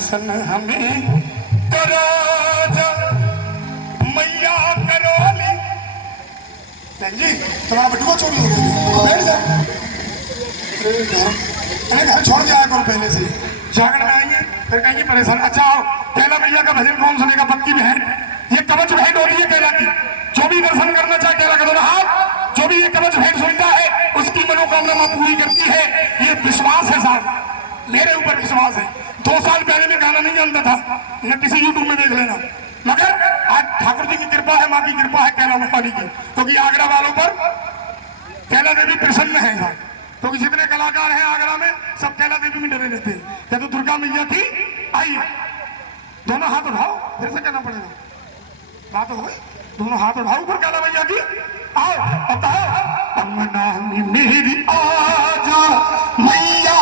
दर्शन हमें करा जा मैया करोली। जी तुम्हारा बटुआ चोरी हो गया, बैठ जा। अरे घर छोड़ के आया करो पहले से ही, जागरण में आएंगे फिर कहेंगे परेशान। अच्छा आओ, कैला मैया का भजन कौन सुनेगा? पक्की बहन, ये कवच भेंट होती है कैला की। जो भी दर्शन करना चाहे कैला का दोनों हाथ, जो भी ये कवच भेंट सुनता है उसकी मनोकामना मां पूरी करती है। ये विश्वास है साहब, मेरे ऊपर विश्वास है। 2 साल पहले मैं गाना नहीं जानता था, न किसी यूट्यूब में देख लेना, मगर आज ठाकुर जी की कृपा है, माँ की कृपा है कैला भवानी की, क्योंकि आगरा वालों पर कैला देवी प्रसन्न है साहब। क्योंकि जितने कलाकार हैं आगरा में सब कैला देवी में डरे रहते हैं। या तो दुर्गा मैया की आइए, दोनों हाथ उठाओ, फिर से कहना पड़ेगा, बात हो गई। दोनों हाथ उठाओ ऊपर कैला मैया की, आओ बताओ। अमना मेरी आजा मैया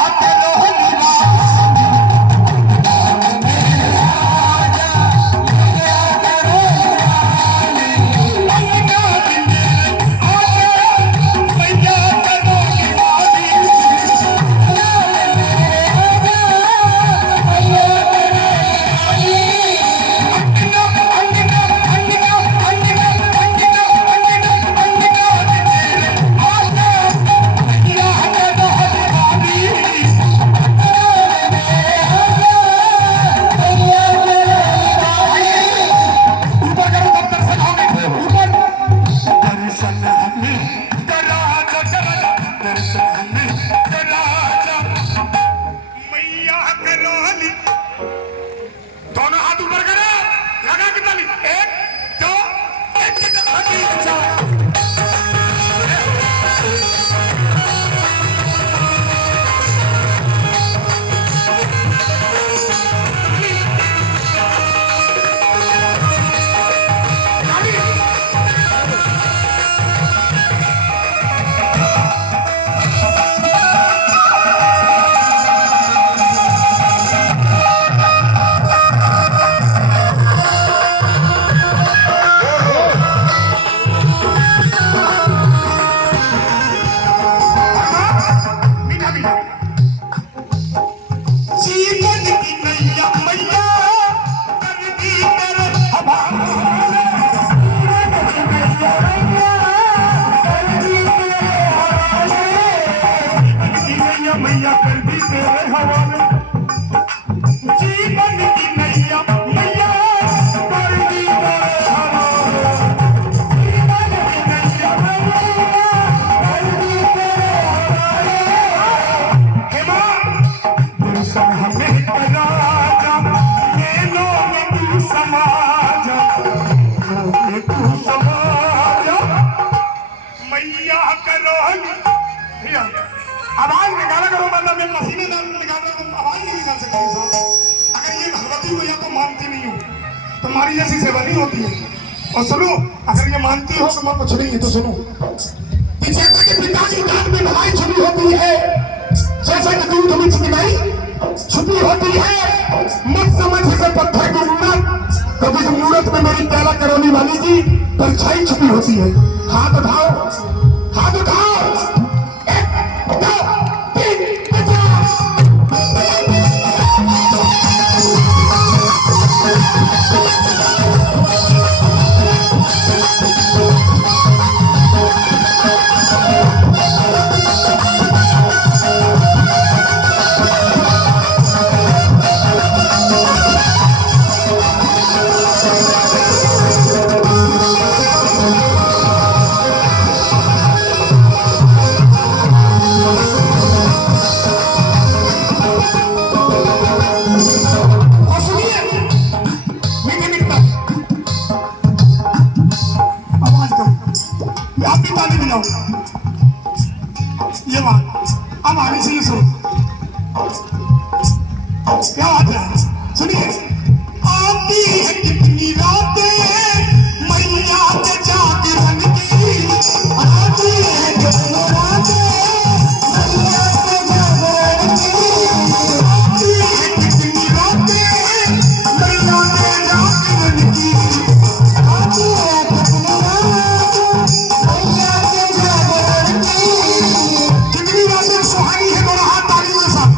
आवाज निकाला करो, मतलब मैं पसीने निकाल रहा हूँ, आवाज नहीं निकाल सकती साहब। अगर ये भगवती मैया तो मानती नहीं हो, तुम्हारी जैसी सेवा नहीं होती है। और सुनो, अगर ये मानती हो तो मैं कुछ नहीं है तो सुनो, कि जैसा कि पिता की दान में भलाई छुपी होती है, जैसा कि दूध में चिकनाई छुपी होती है, मत समझ इसे पत्थर की मूरत, कभी इस मूरत में मेरी कैला करौली वाली की परछाई छुपी होती है। हाथ उठाओ, हाथ उठाओ। ये बात अब आने से सुनो, क्या बात है, सुनिए। आती है कितनी रातें मैया के जागरण की, आती है कितनी रातें मैया के जागरण की, आती है कितनी रातें मैया के जागरण की, आती है कितनी रातें मैया के जागरण की। कितनी रातें सुहानी है, दोनों हाथ तालियों के साथ,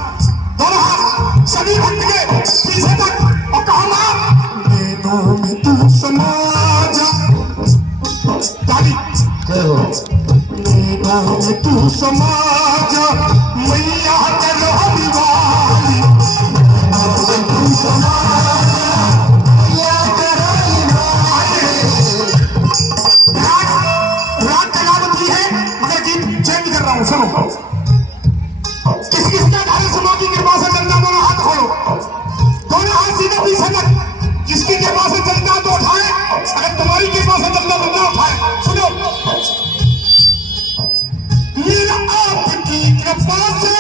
दोनों हाथ सभी भक्त के पीछे में तू समा जा मैया करो दीवानी तू समा जा मैया करो दीवानी। रात कलावती है मगर गीत चेंज कर रहा हूँ सुनो। किस किसका घर सुनो की कृपा से चलना दोनों हाथ खोलो दोनों हाथ सीधे पीछे तक जिसकी कृपा से चलना तो उठाए अगर तुम्हारी कृपा से चलना तो ना उठाए। सुनो मेरा आपकी कृपा से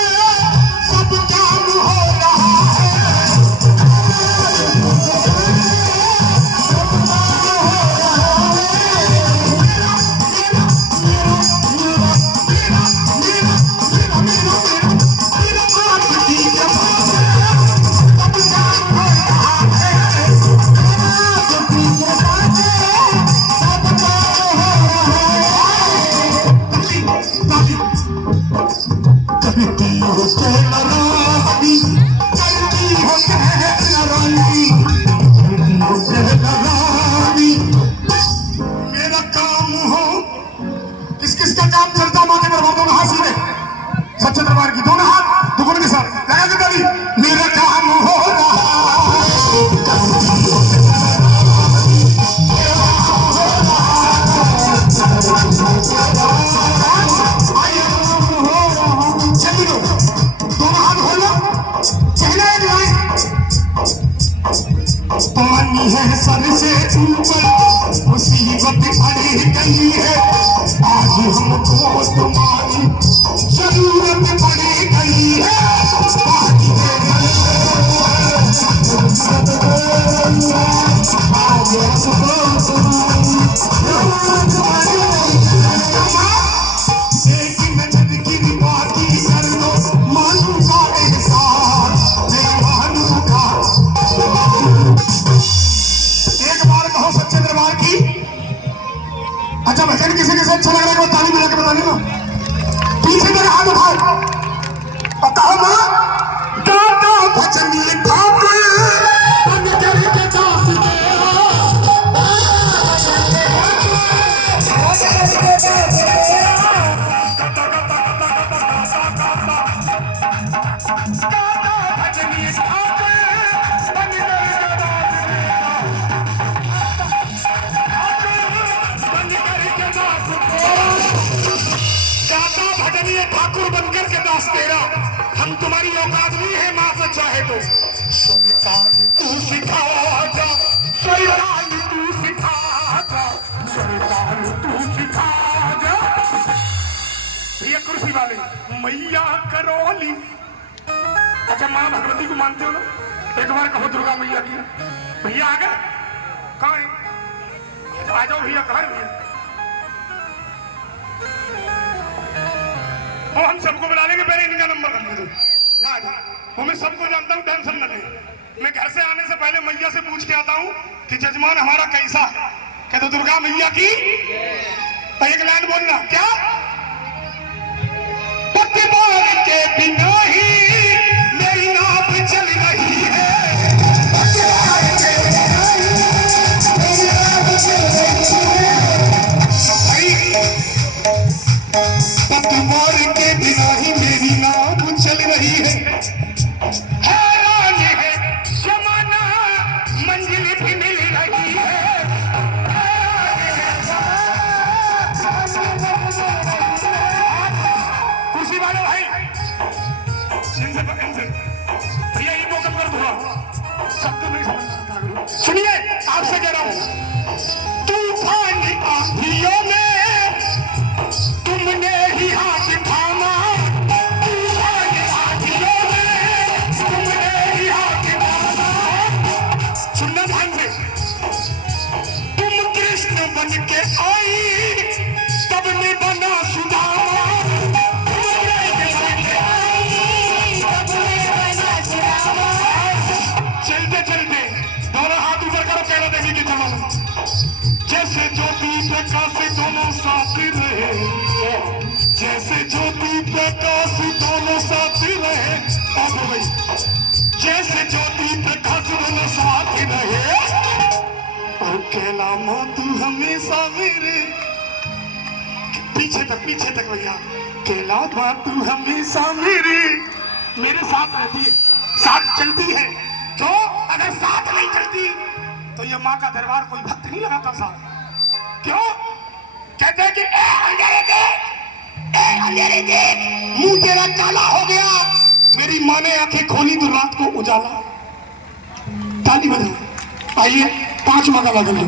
सब काम हो रहा है मेरा काम हो। किस किस का काम चलता माथे पर दोनों हाथ सीधे सच्चे दरबार की दोनों हाथ दुगुन के साथ लगा के ताली। मेरा काम हो रहा जल्दी दो दोनों हाथ खोलो चहला एक लाइन। पानी है सर से ऊपर मुसीबत खड़ी गई है आज हमको तुम्हारी जरूरत पड़ी गई है। पानी है आज हमको एक नजर की बाती कर दो मानू का एहसास नहीं मानू का। एक बार कहो सच्चे दरबार की। अच्छा भजन किसी किसी अच्छा लग रहा है वो ताली बजा के बता देना। पीछे मेरे हाथ उठाओ और कहो मां गाता भजन ये ठाकुर बन करके दास ठाकुर बनकर के दास तेरा हम तुम्हारी औकात नहीं है माफ चाहे तो शैतान तू सिखा जा शैतान तू सिखा जा शैतान तू सिखा जा। भैया कुर्सी वाले मैया करोली। अच्छा माँ भगवती को मानते हो ना एक बार कहो दुर्गा मैया की। भैया आ गए कहाँ है आ जाओ भैया कहाँ है भैया। वो हम सबको बुला लेंगे पहले इनका नंबर कर दो वो मैं सबको जानता हूँ टेंशन न ले। मैं घर से आने से पहले मैया से पूछ के आता हूँ कि जजमान हमारा कैसा है कहते तो दुर्गा मैया की। तो एक लाइन बोलना क्या पतिवार के बिना ही मेरी नाव चल रही है पतिवार के बिना ही मेरी नाव चल रही है। पतिवार के बिना ही मेरी नाव चल रही है। हैरान है जमाना मंजिल भी मिल रही है। कुर्सी वाले भाई भैया ये मौका कर दूंगा शब्द नहीं समझ। सुनिए आपसे कह रहा हूँ तूफान आंधियों में तुमने ही हाथ थामा तूफान आंधियों में तुमने ही हाथ थामा। सुनना ध्यान से तुम कृष्ण बन के आई तब मैं बना सुदामा। चलते चलते दोनों हाथ ऊपर करो कहना देवी की जमाना जैसे ज्योति प्रकाश दोनों साथ रहे जैसे ज्योति प्रकाश दोनों साथ रहे। अब भाई जैसे ज्योति प्रकाश दोनों साथ रहे और कहला तू हमेशा मेरे पीछे तक भैया। केला बात तू हमेशा मेरे साथ रहती है, साथ चलती है। क्यों? अगर साथ नहीं चलती तो ये माँ का दरबार कोई भक्त नहीं लगाता साथ। क्यों? कहते हैं कि अंधेरे देख, मुंह तेरा काला हो गया। मेरी माँ ने आंखें खोली तो रात को उजाला। ताली बजाओ, आइए 5 माँ का लगन लो।